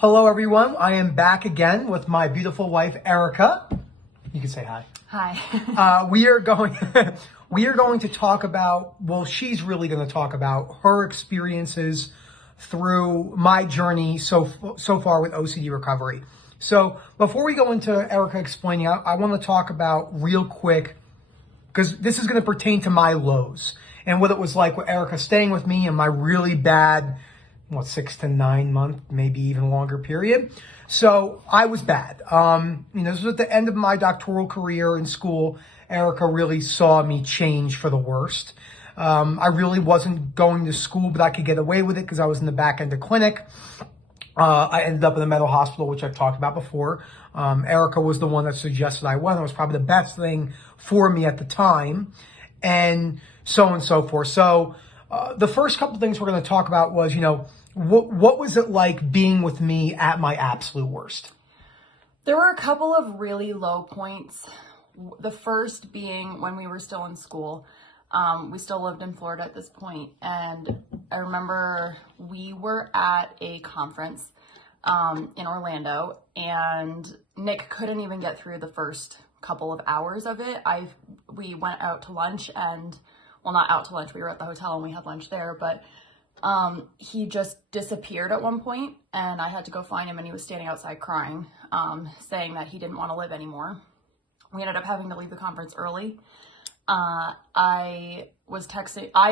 Hello, everyone. I am back again with my beautiful wife, Erica. You can say hi. Hi. We are going to talk about, well, she's really going to talk about her experiences through my journey so far with OCD recovery. So before we go into Erica explaining, I want to talk about real quick, because this is going to pertain to my lows and what it was like with Erica staying with me in my really bad 6 to 9 month, maybe even longer period. So I was bad. This was at the end of my doctoral career in school. Erica really saw me change for the worst. I really wasn't going to school, but I could get away with it because I was in the back end of clinic. I ended up in a mental hospital, which I've talked about before. Erica was the one that suggested I went. It was probably the best thing for me at the time, and so on and so forth. So the first couple of things we're going to talk about was, what was it like being with me at my absolute worst? There were a couple of really low points. The first being when we were still in school. We still lived in Florida at this point, and I remember we were at a conference in Orlando, and Nick couldn't even get through the first couple of hours of it. We went out to lunch, and well, not out to lunch, we were at the hotel and we had lunch there, but he just disappeared at one point, and I had to go find him, and he was standing outside crying, saying that he didn't want to live anymore. We ended up having to leave the conference early. I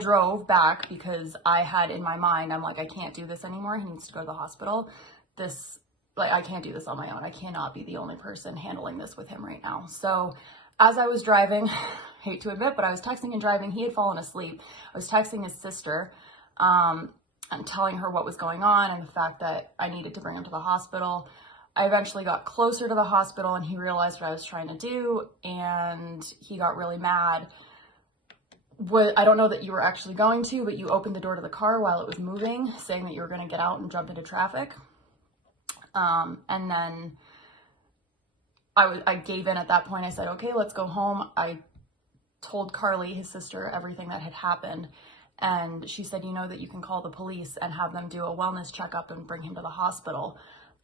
drove back because I had in my mind, I'm like, I can't do this anymore. He needs to go to the hospital. I can't do this on my own. I cannot be the only person handling this with him right now. So as I was driving, hate to admit, but I was texting and driving. He had fallen asleep. I was texting his sister, and telling her what was going on and the fact that I needed to bring him to the hospital. I eventually got closer to the hospital, and he realized what I was trying to do, and he got really mad. I don't know that you were actually going to, but you opened the door to the car while it was moving, saying that you were going to get out and jump into traffic. And then I gave in at that point. I said, okay, let's go home. I told Carly, his sister, everything that had happened. And she said, that you can call the police and have them do a wellness checkup and bring him to the hospital.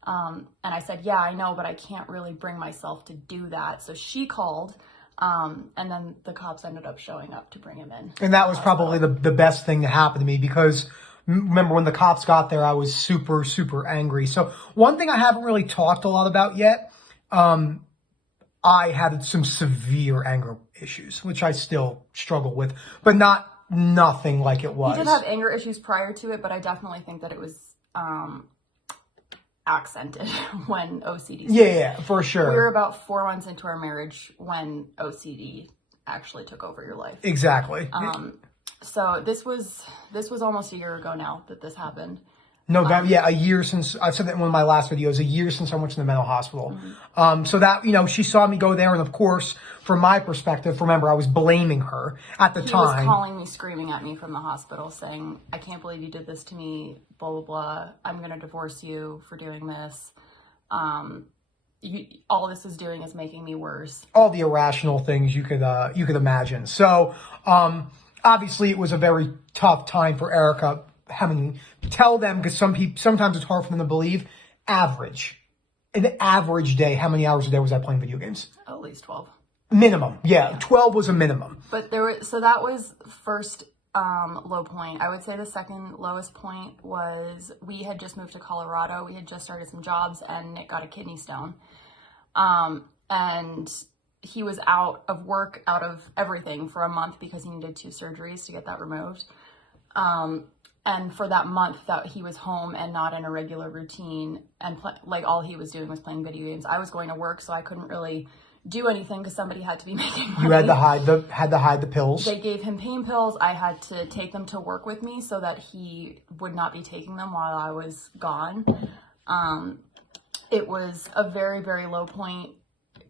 And I said, yeah, I know, but I can't really bring myself to do that. So she called, and then the cops ended up showing up to bring him in. And that was probably the best thing to happen to me, because remember when the cops got there, I was super, super angry. So one thing I haven't really talked a lot about yet, I had some severe anger issues, which I still struggle with, but nothing like it was. He did have anger issues prior to it, but I definitely think that it was accented when OCD started. Yeah, for sure. We were about 4 months into our marriage when OCD actually took over your life. Exactly. So this was almost a year ago now that this happened. November, a year since, I've said that in one of my last videos, a year since I went to the mental hospital. Mm-hmm. So that, she saw me go there, and of course, from my perspective, remember, I was blaming her at the time. He was calling me, screaming at me from the hospital, saying, I can't believe you did this to me, blah, blah, blah. I'm going to divorce you for doing this. All this is doing is making me worse. All the irrational things you could imagine. So, obviously, it was a very tough time for Erica. Tell them, because sometimes it's hard for them to believe, an average day, how many hours a day was I playing video games? At least 12. Minimum. Yeah. 12 was a minimum. But so that was first low point. I would say the second lowest point was we had just moved to Colorado. We had just started some jobs, and Nick got a kidney stone. And he was out of work, out of everything for a month because he needed 2 surgeries to get that removed. And for that month that he was home and not in a regular routine, and all he was doing was playing video games, I was going to work, so I couldn't really do anything because somebody had to be making money. You had to hide the pills. They gave him pain pills. I had to take them to work with me so that he would not be taking them while I was gone. It was a very, very low point.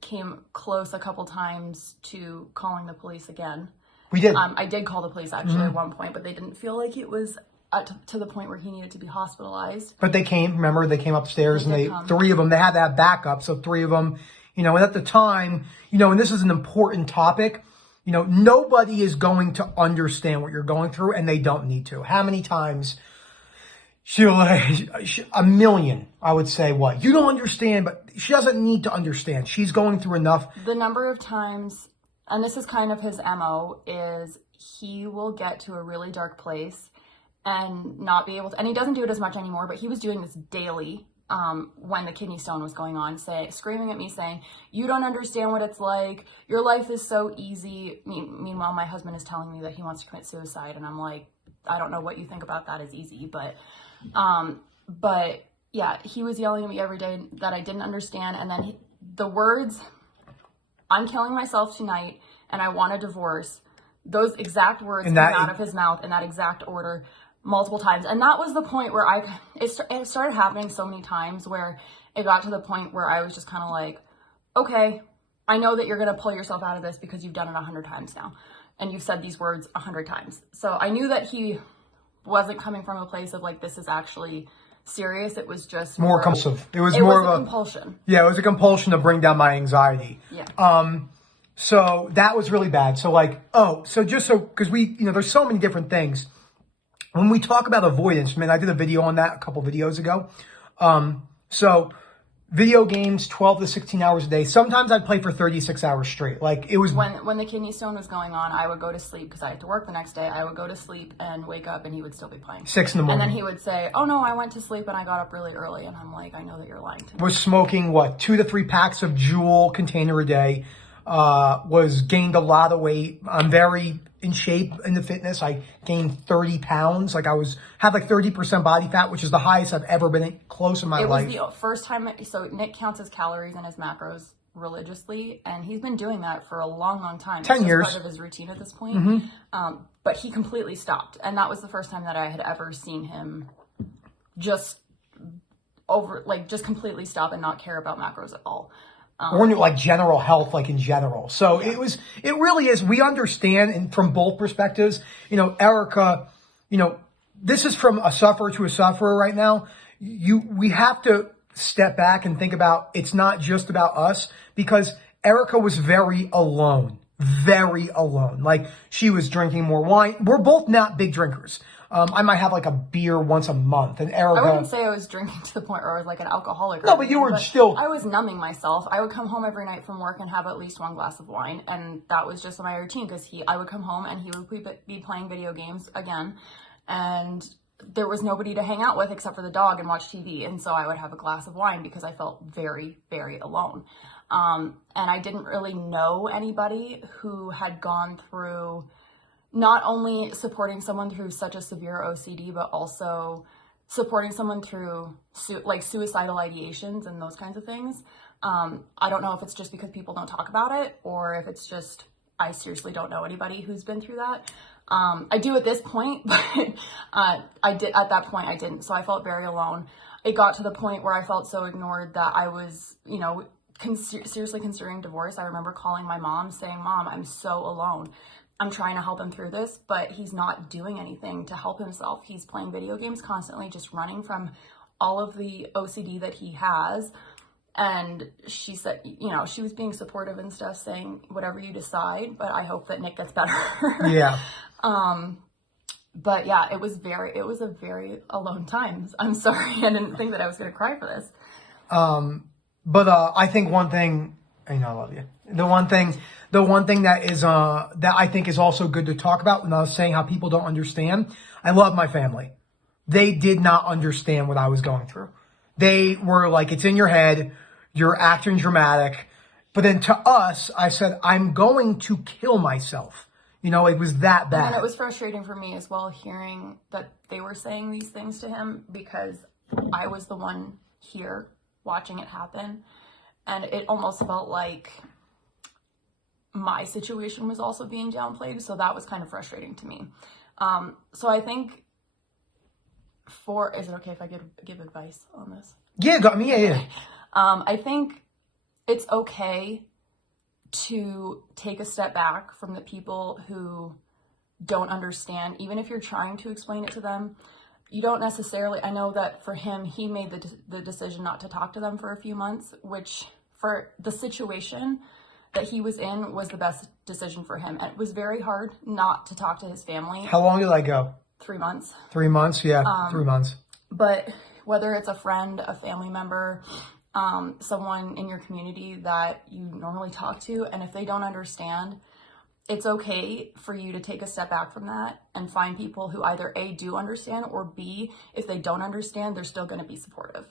Came close a couple times to calling the police again. We did. I did call the police actually at one point, but they didn't feel like it was to the point where he needed to be hospitalized. But they came, remember, they came upstairs, and 3 of them, they had to have backup. So 3 of them, and at the time, and this is an important topic, nobody is going to understand what you're going through, and they don't need to. How many times She'll a million, I would say. What you don't understand, but she doesn't need to understand. She's going through enough. The number of times, and this is kind of his MO, is he will get to a really dark place and not be able to, and he doesn't do it as much anymore, but he was doing this daily when the kidney stone was going on, screaming at me saying, you don't understand what it's like. Your life is so easy. Meanwhile, my husband is telling me that he wants to commit suicide. And I'm like, I don't know what you think about that is easy, but yeah, he was yelling at me every day that I didn't understand. And then the words, I'm killing myself tonight and I want a divorce. Those exact words came out of his mouth in that exact order multiple times. And that was the point where it started happening so many times where it got to the point where I was just kind of like, okay, I know that you're going to pull yourself out of this because you've done it 100 times now. And you've said these words 100 times. So I knew that he wasn't coming from a place of like, this is actually serious. It was just more compulsive. It was more of a compulsion. Yeah, it was a compulsion to bring down my anxiety. Yeah. So that was really bad. So because there's so many different things. When we talk about avoidance, man, I did a video on that a couple videos ago. So video games, 12 to 16 hours a day. Sometimes I'd play for 36 hours straight. Like it was when the kidney stone was going on, I would go to sleep because I had to work the next day. I would go to sleep and wake up and he would still be playing. 6 in the morning. And then he would say, oh no, I went to sleep and I got up really early. And I'm like, I know that you're lying to me. Was smoking 2 to 3 packs of Juul container a day. Was gained a lot of weight. I'm very in shape in the fitness. I gained 30 pounds. Like had 30% body fat, which is the highest I've ever been close in my life. It was the first time. So Nick counts his calories and his macros religiously, and he's been doing that for a long, long time. 10 years. It's part of his routine at this point. Mm-hmm. But he completely stopped. And that was the first time that I had ever seen him just completely stop and not care about macros at all. Or general health, in general. So yeah. It really is. We understand, and from both perspectives, Erica, this is from a sufferer to a sufferer right now. We have to step back and think about, it's not just about us, because Erica was very alone. She was drinking more wine. We're both not big drinkers. I might have a beer once a month, and Erica. I wouldn't say I was drinking to the point where I was an alcoholic. No, but you were still. I was numbing myself. I would come home every night from work and have at least one glass of wine, and that was just my routine because I would come home and he would be playing video games again, and there was nobody to hang out with except for the dog and watch TV, and so I would have a glass of wine because I felt very, very alone. And I didn't really know anybody who had gone through not only supporting someone through such a severe OCD, but also supporting someone through suicidal ideations and those kinds of things. I don't know if it's just because people don't talk about it or if it's just, I seriously don't know anybody who's been through that. I do at this point, but at that point I didn't. So I felt very alone. It got to the point where I felt so ignored that I was, seriously considering divorce. I remember calling my mom saying, Mom, I'm so alone. I'm trying to help him through this, but he's not doing anything to help himself. He's playing video games constantly, just running from all of the OCD that he has. And she said, she was being supportive and stuff, saying, whatever you decide, but I hope that Nick gets better. Yeah. But yeah, it was a very alone time. I'm sorry. I didn't think that I was going to cry for this. But I think one thing, I love you. The one thing that is, that I think is also good to talk about when I was saying how people don't understand, I love my family. They did not understand what I was going through. They were like, it's in your head. You're acting dramatic. But then to us, I said, I'm going to kill myself. It was that bad. And it was frustrating for me as well, hearing that they were saying these things to him because I was the one here watching it happen. And it almost felt like my situation was also being downplayed. So that was kind of frustrating to me. So I think is it okay if I give advice on this? Yeah, yeah. I think it's okay to take a step back from the people who don't understand, even if you're trying to explain it to them. You don't necessarily, I know that for him, he made the decision not to talk to them for a few months, which for the situation that he was in was the best decision for him. And it was very hard not to talk to his family. How long did I go? 3 months. 3 months? Yeah, 3 months. But whether it's a friend, a family member, someone in your community that you normally talk to, and if they don't understand, it's okay for you to take a step back from that and find people who either A, do understand, or B, if they don't understand, they're still going to be supportive.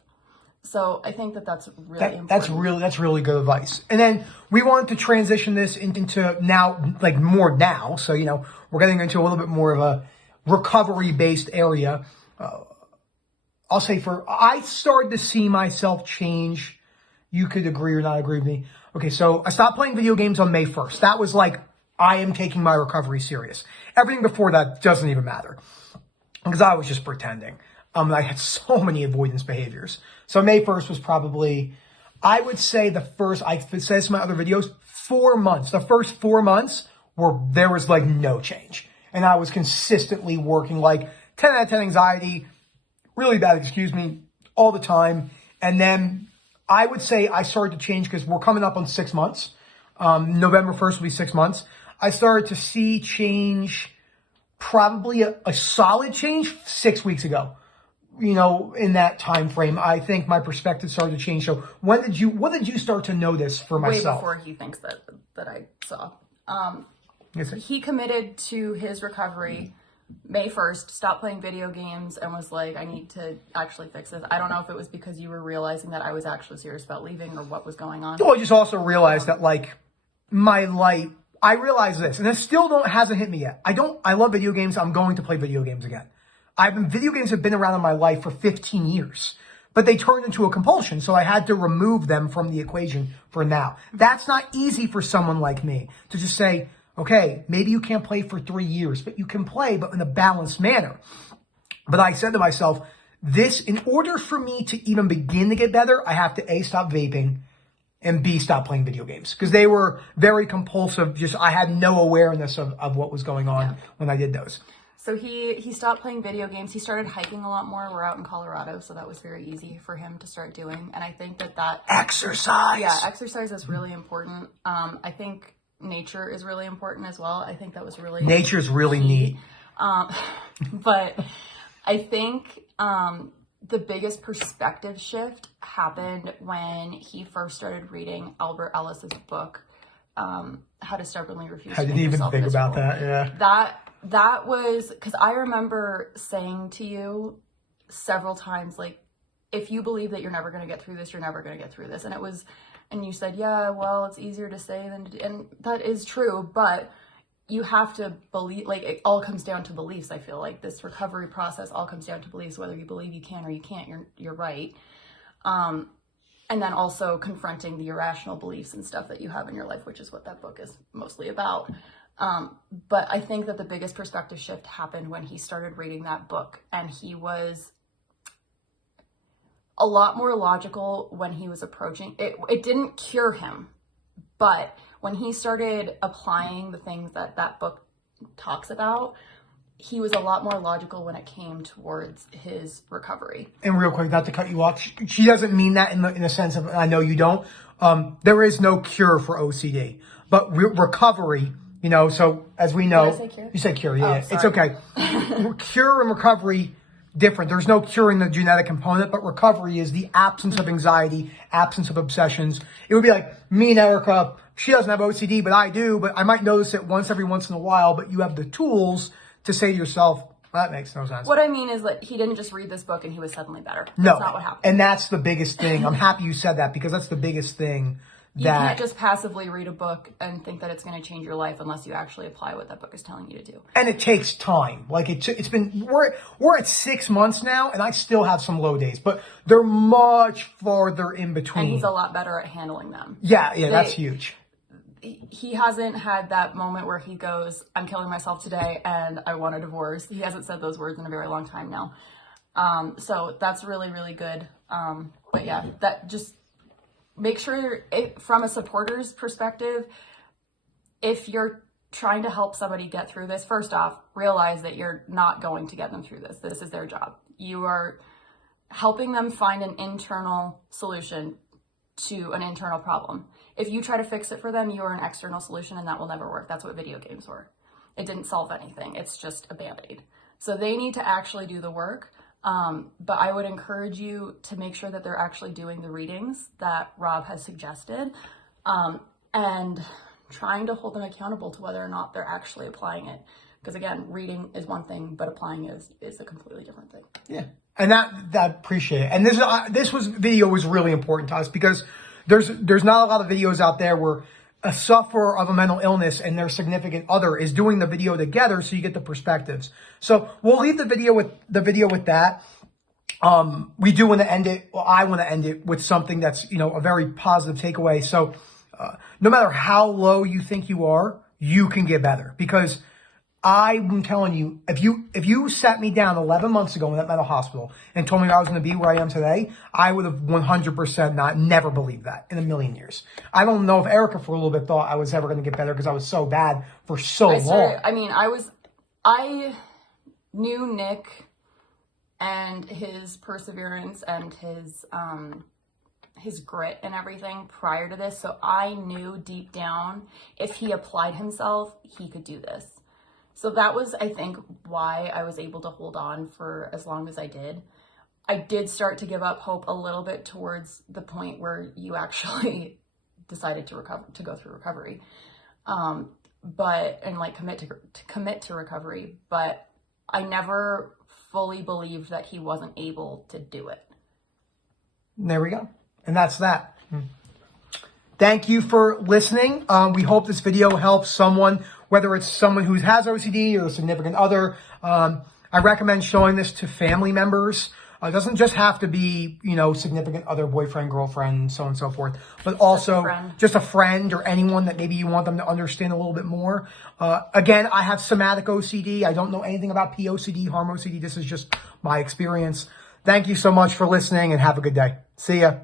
So I think that that's really important. That's really good advice. And then we wanted to transition this into now, like more now. So, we're getting into a little bit more of a recovery based area. I'll say I started to see myself change. You could agree or not agree with me. Okay, so I stopped playing video games on May 1st. That was like, I am taking my recovery serious. Everything before that doesn't even matter because I was just pretending. I had so many avoidance behaviors. So May 1st was probably, I would say I've said this in my other videos, 4 months. The first 4 months there was like no change. And I was consistently working like 10 out of 10 anxiety, really bad, all the time. And then I would say I started to change because we're coming up on 6 months. November 1st will be 6 months. I started to see change, probably a solid change 6 weeks ago. In that time frame, I think my perspective started to change. So what did you start to notice for myself? Way before he thinks that I saw. Yes, he committed to his recovery May 1st, stopped playing video games, and was like, I need to actually fix this. I don't know if it was because you were realizing that I was actually serious about leaving or what was going on. Well, I just also realized that like my light, I realized this, and it still hasn't hit me yet. I love video games. I'm going to play video games again. Video games have been around in my life for 15 years, but they turned into a compulsion. So I had to remove them from the equation for now. That's not easy for someone like me to just say, okay, maybe you can't play for 3 years, but you can play, but in a balanced manner. But I said to myself, in order for me to even begin to get better, I have to A, stop vaping, and B, stop playing video games. Because they were very compulsive. I had no awareness of what was going on when I did those. So he stopped playing video games. He started hiking a lot more. We're out in Colorado, so that was very easy for him to start doing. And I think that exercise. Yeah, exercise is really important. I think nature is really important as well. I think that was really nature's really neat. But I think the biggest perspective shift happened when he first started reading Albert Ellis's book, How to Stubbornly Refuse to Make I didn't even Yourself think Miserable. about that. Yeah. That was because I remember saying to you several times, like, if you believe that you're never going to get through this, you're never going to get through this. And you said, yeah, well, it's easier to say than to do. And that is true, but you have to believe, like, it all comes down to beliefs. I feel like this recovery process all comes down to beliefs, whether you believe you can or you can't, you're right. And then also confronting the irrational beliefs and stuff that you have in your life, which is what that book is mostly about. But I think that the biggest perspective shift happened when he started reading that book, and he was a lot more logical when he was approaching it. It didn't cure him, but when he started applying the things that book talks about, he was a lot more logical when it came towards his recovery. And real quick, not to cut you off, she doesn't mean that in the sense of, I know you don't. There is no cure for OCD, but recovery. So as we know, Did I say cure? You said cure, yeah. Oh, It's okay. Cure and recovery, different. There's no curing the genetic component, but recovery is the absence of anxiety, absence of obsessions. It would be like me and Erica, she doesn't have OCD, but I do, but I might notice it every once in a while, but you have the tools to say to yourself, that makes no sense. What I mean is that he didn't just read this book and he was suddenly better. No, That's not what happened. And that's the biggest thing. I'm happy you said that because that's the biggest thing. You can't just passively read a book and think that it's going to change your life unless you actually apply what that book is telling you to do. And it takes time. Like it's been, we're at 6 months now, and I still have some low days, but they're much farther in between. And he's a lot better at handling them. Yeah, that's huge. He hasn't had that moment where he goes, I'm killing myself today and I want a divorce. He hasn't said those words in a very long time now. So that's really, really good. But yeah, that just make sure from a supporter's perspective, if you're trying to help somebody get through this, first off, realize that you're not going to get them through this. This is their job. You are helping them find an internal solution to an internal problem. If you try to fix it for them, you are an external solution, and that will never work. That's what video games were. It didn't solve anything. It's just a Band-Aid. So they need to actually do the work. But I would encourage you to make sure that they're actually doing the readings that Rob has suggested, and trying to hold them accountable to whether or not they're actually applying it. Because again, reading is one thing, but applying is a completely different thing. Yeah. And that appreciate it. And this video was really important to us because there's not a lot of videos out there where a sufferer of a mental illness and their significant other is doing the video together, so you get the perspectives. So we'll leave the video with that. We do want to end it. Well, I want to end it with something that's, a very positive takeaway. So no matter how low you think you are, you can get better. Because I'm telling you, if you sat me down 11 months ago in that mental hospital and told me I was going to be where I am today, I would have 100% never believed that in a million years. I don't know if Erica for a little bit thought I was ever going to get better because I was so bad for so long. I knew Nick and his perseverance and his grit and everything prior to this. So I knew deep down if he applied himself, he could do this. So that was, I think, why I was able to hold on for as long as I did. I did start to give up hope a little bit towards the point where you actually decided to go through recovery, commit to recovery. But I never fully believed that he wasn't able to do it. There we go. And that's that. Thank you for listening. We hope this video helps someone, whether it's someone who has OCD or a significant other. I recommend showing this to family members. It doesn't just have to be, significant other, boyfriend, girlfriend, so on and so forth, but also just a friend or anyone that maybe you want them to understand a little bit more. Again, I have somatic OCD. I don't know anything about POCD, harm OCD. This is just my experience. Thank you so much for listening and have a good day. See ya.